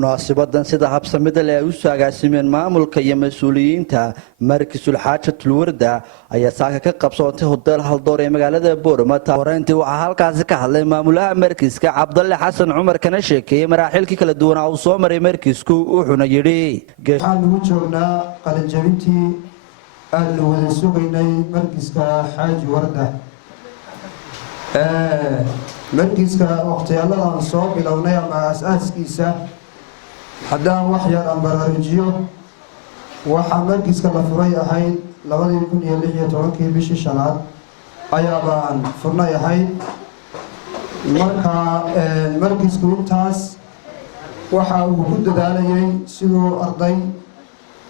munaasibadan sida habsamida leh ay u soo agaasimeen maamulka iyo mas'uuliyiinta markiisul xaajatul warda ayaa saaka ka qabsoontay hotel Haldoor ee magaalada Boorama. Horeyntii waxaa halkaasi ka hadlay maamulaha markiiska Cabdalle Xasan Cumar kana sheekeeyay maraaxilkii kala duwan oo soo maray markiisku wuxuuna yiri waxaan ugu joognaa qalin jabintii aan wada sugaynay markiiska xaaji warda markiiska waqtiyadan soo bilownay ama asaaskiisa haddaan wax yar aan baraarujiyo waxaa markiiska la furay ahayd 2016 bishii shanaad ayaa baan furnay ahayd marka markiisku intaas waxa uu ku dadaalayay siduu arday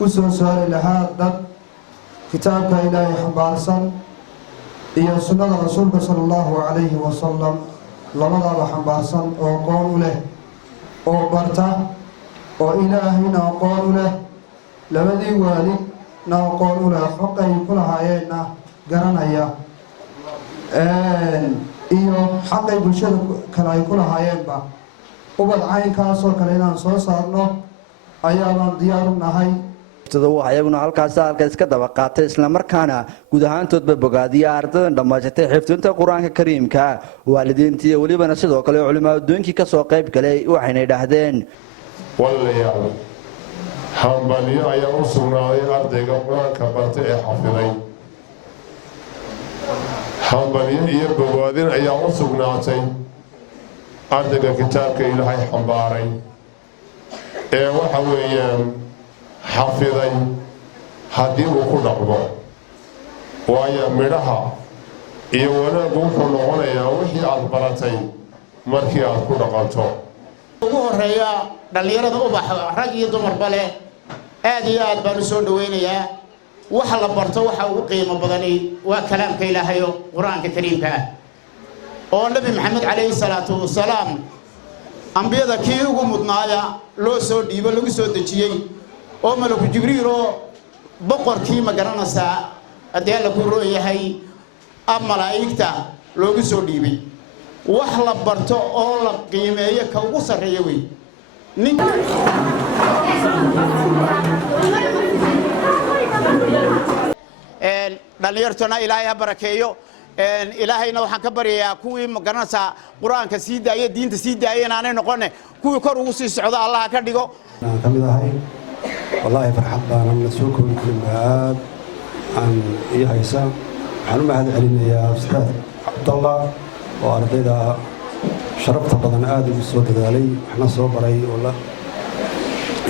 u soo saari lahaa dad kitaabka Ilaahay xambaarsan iyo sunnada rasuulka sallallahu alayhi wa sallam labadaba xambaarsan oo qoon u leh oo barta oo ilaahayna qoon u leh labadii waalidna qoon u leh xaqay ku lahaayeenna garanaya iyo xaqay bulshada kale ay ku lahaayeenba ubad caynkaasoo kale inaan soo saarno ayaabaan diyaar u nahay ayaguna halkaas iska daba qaatay isla markaana guud ahaantoodba bogaadiya ardadan dhamaysatay xifdinta quraanka kariimka waalidiinta iyo walibana sidoo kale culimaadoonki ka soo qayb galay waxayna yiraahdeen walaalayaal hambaliyo ayaa u sugnaaday ardayga quraanka bartay ee xafiday hambaliyo iyo bogaadin ayaa u sugnaatay ardayga kitaabka Ilaahay xambaaray ee waxa weeyaan xafiday haddii uu ku dhaqmo waayo midhaha iyo wanaaggu wuxuu noqonayaa wixii aad baratay markii aad ku dhaqanto ugu horeeya dhalinyarada ubax rag iyo dumarba leh aad iyo aad baan u soo dhaweynayaa waxa la barto waxa ugu qiimo badani waa kalaamka Ilaahay oo quraanka kariimka ah oo nabi maxamed calayhi salaatu wasalaam ambiyada kii ugu mudnaaya loo soo dhiibo lagu soo dejiyay oo malaku jibriil oo boqorkii ma garanaysaa haddii la ku rooyahay ama malaa'igta loogu soo dhiibay wax la barto oo la qiimeeyo ka ugu sareeyo way nin dhalinyartuna Ilaahay ha barakeeyo ilaahayna waxaan ka baryayaa kuwii ma garanaysaa quraanka sii daayay diinta sii daayay aanay noqon kuwii kor ugu sii socdo Allah ka dhigo kamidahay والله فرحت بان من سوكم كلمات عن يحيى عن معهد علمي يا استاذ عبد الله وارضيدا شرفت بدن ادم السود دالي احنا سو بري والله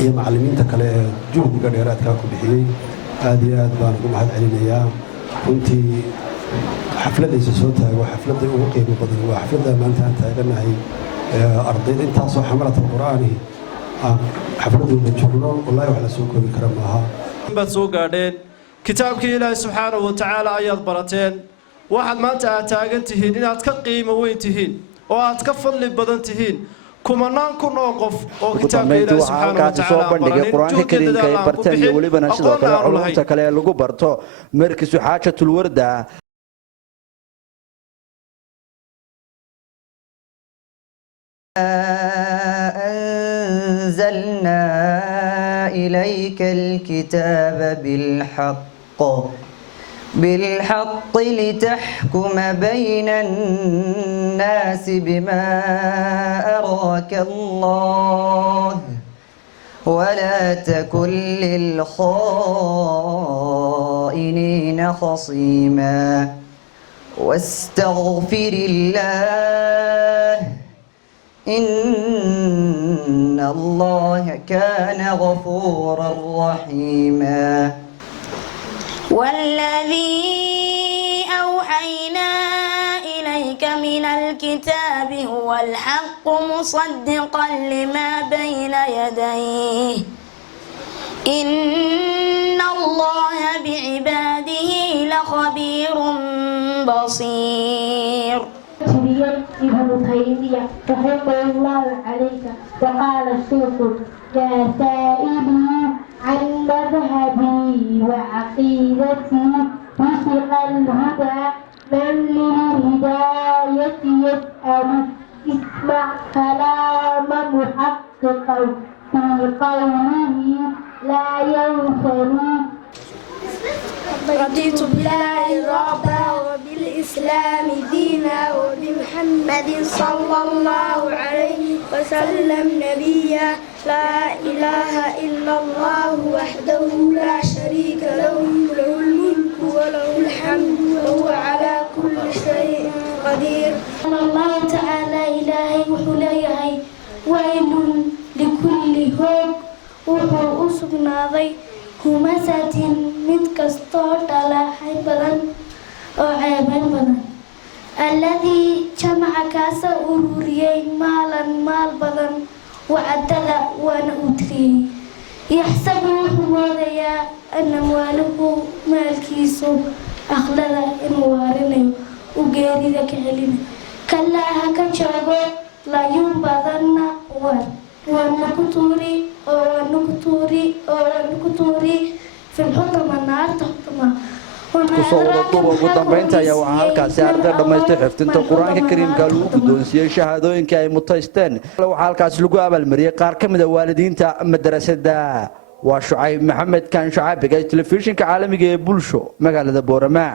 يا معلمين تكله جهدك دheeraadka ku bixiyay aad iyo aad baan ugu mahad celinayaa runtii xafladaysa soo taago xafladda ugu qiimo badan waa xafladda maanta aan taaganahay ardayda intaas oo xamalat quraani xafladooda joogno wallahi wax la soo koobi kara maaha bad soo gaadheen kitaabkii Ilaahay subxaanahu wa ta'aala ayaad barateen waxaad maanta aad taagan tihiin inaad ka qiimo weyn tihiin oo aad ka fadli badan tihiin kumanaan kun oo qof oo kitaabka Ilaahay subxaanahu wa ta'aala bandhigay quraanka kariimka ay barteen iyo walibana sidoo kale culumta kale lagu barto markiisu xaajatul warda أنزلنا إليك الكتاب بالحق لتحكم بين الناس بما أراك الله ولا تكن للخائنين خصيما واستغفر الله إن الله كان غفورا رحيما والذي أوحينا إليك من الكتاب هو الحق مصدقا لما بين يديه إن الله بعباده لخبير بصير ابن تيمية رحمه الله عليك وقال الشيخ يا سائلي عن مذهبي وعقيدتي وفق الهدى من للهداية يسأل اسمع كلام محقق في قوله لا ينفري. رضيت بالله ربا وبالإسلام دينا وبمحمد صلى الله عليه وسلم نبيا. لا إله إلا الله وحده لا شريك له له الملك وله الحمد وهو على كل شيء قدير. الله تعالى إلهي وحليه ويل لكل هوب وهو أسقناضي همسة mid kastoo dhalaaxay badan oo ceeban badan alladii jamaca kaasoo ururiyey maalan maal badan wacadada waana u tiriyey yaxsabu wuxuu moodayaa ana maaluhu maalkiisu akhlada inuu waarinayo u geerida ka celina kalaa ha ka joogo layuun badanna waana ku tuuri oo waana ku tuuri oo waana ku tuuri kusoo wada duuba ugu dambeynta ayaa waxaa halkaasi arday dhammaystay xifdinta qur-aanka kariimka lagu guddoonsiiyey shahaadooyinkii ay mutaysteen waxaa halkaasi lagu abaalmariyey qaar ka mid a waalidiinta madrasada. waa Shucayb Maxamed Kaan Shucaabiga telefishinka caalamiga ee Bulsho magaalada Boorama.